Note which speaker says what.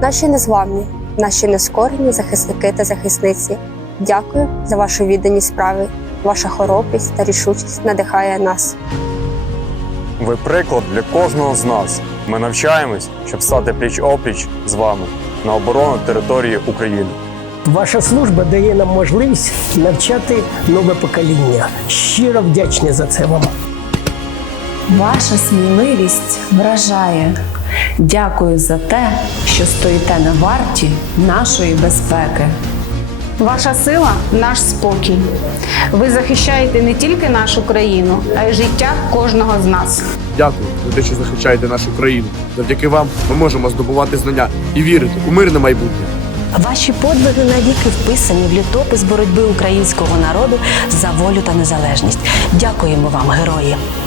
Speaker 1: Наші незламні, наші нескорені захисники та захисниці. Дякую за вашу відданість справі. Ваша хоробрість та рішучість надихає нас.
Speaker 2: Ви приклад для кожного з нас. Ми навчаємось, щоб стати пліч-опліч з вами на оборону території України.
Speaker 3: Ваша служба дає нам можливість навчати нове покоління. Щиро вдячні за це вам.
Speaker 4: Ваша сміливість вражає. Дякую за те, що стоїте на варті нашої безпеки.
Speaker 5: Ваша сила – наш спокій. Ви захищаєте не тільки нашу країну, а й життя кожного з нас.
Speaker 6: Дякую за те, що захищаєте нашу країну. Завдяки вам ми можемо здобувати знання і вірити у мирне майбутнє.
Speaker 7: Ваші подвиги навіки вписані в літопис боротьби українського народу за волю та незалежність. Дякуємо вам, герої!